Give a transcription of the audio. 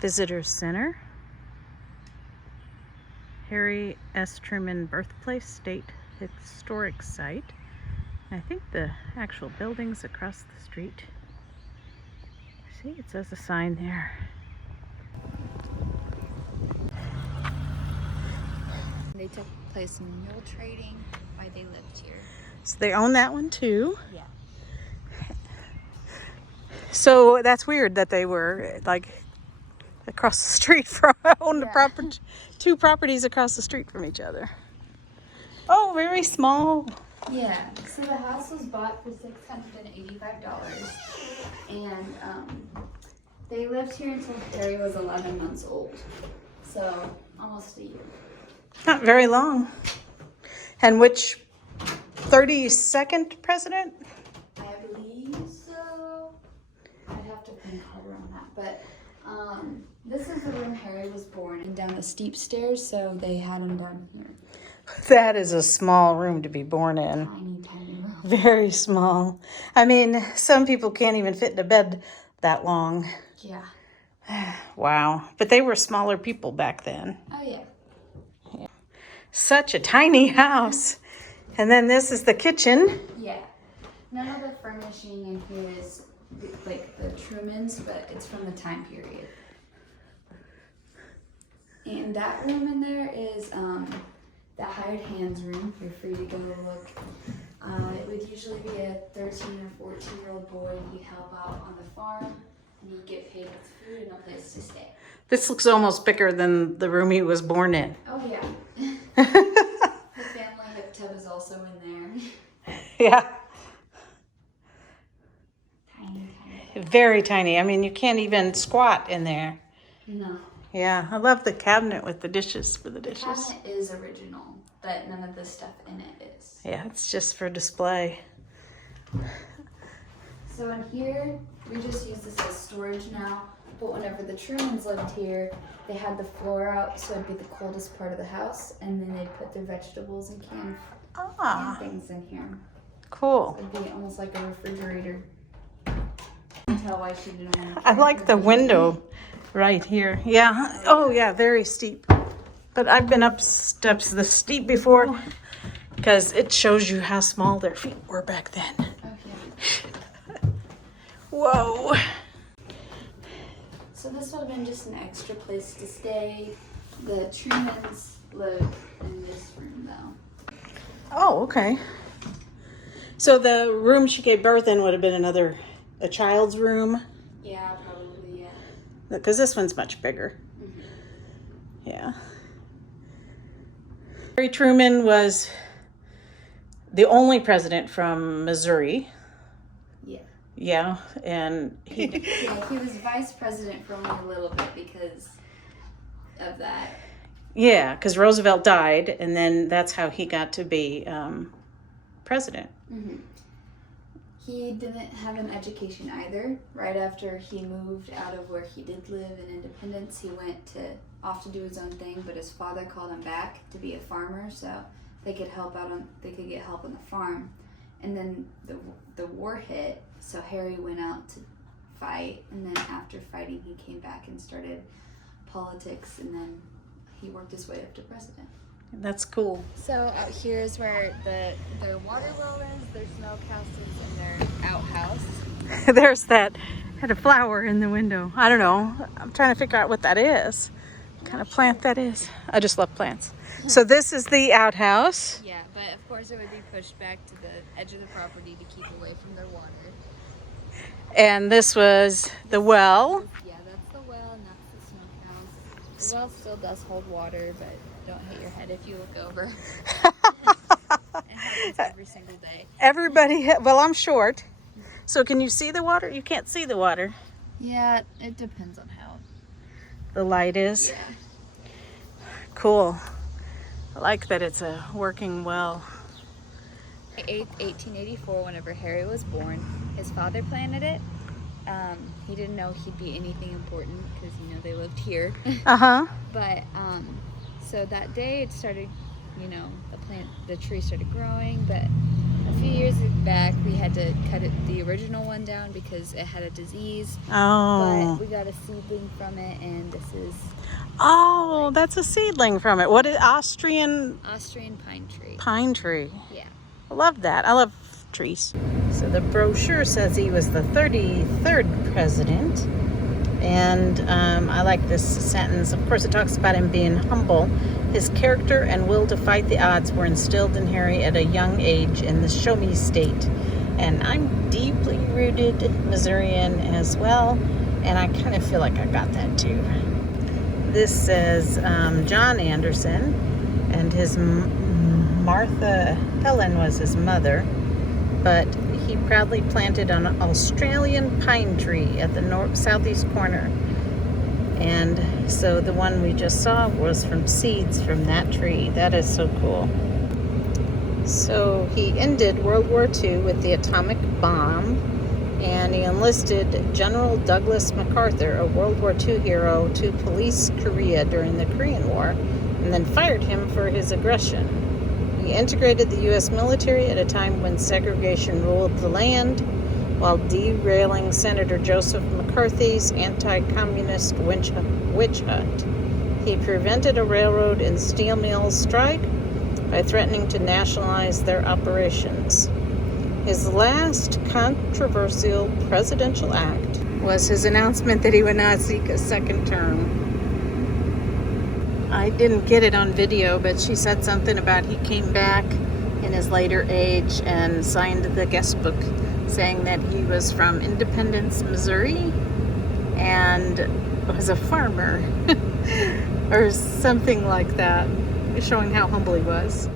Visitor Center. Harry S. Truman Birthplace State Historic Site. I think the actual building's across the street. See, it says a sign there. They took place in mule trading while they lived here. So they own that one too? Yeah. So that's weird that they were like across the street from owned two properties across the street from each other. Oh, very small. Yeah. So the house was bought for $685, and they lived here until Harry was 11 months old. So almost a year. Not very long. And which 32nd president? I believe so. I'd have to pin color on that, but this is the room Harry was born in, down the steep stairs, so they had him down here. That is a small room to be born in. Tiny room. Very small. I mean, some people can't even fit in a bed that long. Yeah. Wow. But they were smaller people back then. Oh, yeah. Such a tiny house. And then this is the kitchen. Yeah. None of the furnishing in here is like the Truman's, but it's from the time period. And that room in there is the hired hands room. You're free to go look. It would usually be a 13 or 14-year-old boy. He'd help out on the farm, and he'd get paid with food and a place to stay. This looks almost bigger than the room he was born in. Oh, yeah. The family hip tub is also in there. Yeah. Tiny. Very tiny. I mean, you can't even squat in there. No. Yeah, I love the cabinet with the dishes for the dishes. The cabinet is original, but none of the stuff in it is. Yeah, it's just for display. So in here, we just use this as storage now. But whenever the Trumans lived here, they had the floor out, so it'd be the coldest part of the house, and then they'd put their vegetables and canned things in here. Cool. It'd be almost like a refrigerator. You can tell why she didn't want to. I like the window right here. Yeah. Oh, yeah, very steep. But I've been up steps this steep before because it shows you how small their feet were back then. Okay. Whoa. So this would have been just an extra place to stay. The Trumans lived in this room, though. Oh, okay. So the room she gave birth in would have been a child's room? Yeah, probably, yeah. Because this one's much bigger. Mm-hmm. Yeah. Harry Truman was the only president from Missouri. Yeah. Yeah, and he was vice president for only a little bit because of that. Yeah, because Roosevelt died, and then that's how he got to be president. Mm-hmm. He didn't have an education either. Right after he moved out of where he did live in Independence, he went off to do his own thing, but his father called him back to be a farmer, so they could get help on the farm. And then the war hit, so Harry went out to fight, and then after fighting, he came back and started politics, and then he worked his way up to president. That's cool. So out here is where the water well is. There's smokehouses and their outhouse. There's that, had a flower in the window. I don't know. I'm trying to figure out what that is. What kind of plant that is. I just love plants. So this is the outhouse. Yeah, but of course it would be pushed back to the edge of the property to keep away from their water. And this was the well. Yeah, that's the well and that's the smokehouse. The well still does hold water, but don't hit your head if you look over. It happens every single day. Well, I'm short. So can you see the water? You can't see the water. Yeah, it depends on how the light is. Yeah. Cool. I like that it's a working well. 8th, 1884, whenever Harry was born, his father planted it. He didn't know he'd be anything important because, they lived here. Uh-huh. But, so that day it started, the tree started growing, but A few years back, we had to cut the original one down because it had a disease. Oh. But we got a seedling from it, and this is... Oh, that's a seedling from it. What is Austrian pine tree. Pine tree. Yeah. I love that. I love trees. So the brochure says he was the 33rd president. And I like this sentence. Of course, it talks about him being humble. His character and will to fight the odds were instilled in Harry at a young age in the Show Me state. And I'm deeply rooted Missourian as well. And I kind of feel like I got that too. This says John Anderson, and his Martha Helen was his mother. But he proudly planted an Australian pine tree at the southeast corner. And so the one we just saw was from seeds from that tree. That is so cool. So he ended World War II with the atomic bomb, and he enlisted General Douglas MacArthur, a World War II hero, to police Korea during the Korean War, and then fired him for his aggression. He integrated the U.S. military at a time when segregation ruled the land, while derailing Senator Joseph McCarthy's anti-communist witch hunt. He prevented a railroad and steel mills strike by threatening to nationalize their operations. His last controversial presidential act was his announcement that he would not seek a second term. I didn't get it on video, but she said something about he came back in his later age and signed the guest book saying that he was from Independence, Missouri, and was a farmer or something like that, showing how humble he was.